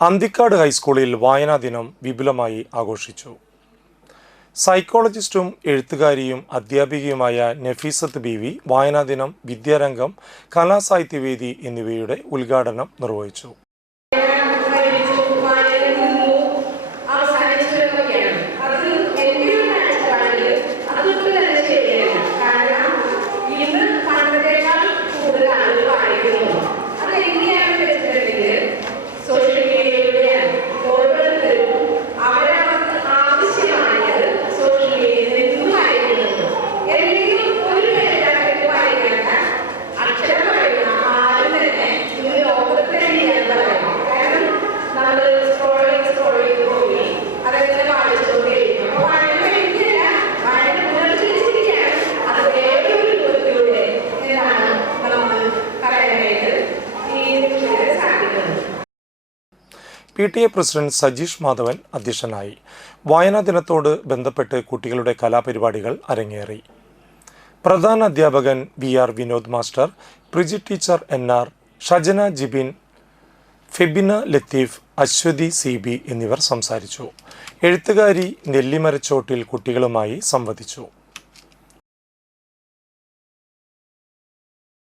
അന്തിക്കാട് ഹൈസ്കൂളിൽ വായനാ ദിനം വിപുലമായി ആഘോഷിച്ചു. സൈക്കോളജിസ്റ്റും എഴുത്തുകാരിയും അധ്യാപികയുമായ നഫീസത്ത് ബീവി വായനാ ദിനം, വിദ്യാരംഗം, കലാസാഹിത്യവേദി എന്നിവയുടെ ഉദ്ഘാടനം നിർവഹിച്ചു. PTA പ്രസിഡന്റ് സജീഷ് മാധവൻ അധ്യക്ഷനായി. വായനാ ദിനത്തോട് ബന്ധപ്പെട്ട് കുട്ടികളുടെ കലാപരിപാടികൾ അരങ്ങേറി. പ്രധാന അധ്യാപകൻ VR Vinod master, Priji teacher NR, Shajana Jibin, Febina Latheef, Aswathy CB എന്നിവർ സംസാരിച്ചു. എഴുത്തുകാരി നെല്ലിമരച്ചോട്ടിൽ കുട്ടികളുമായി സംവദിച്ചു.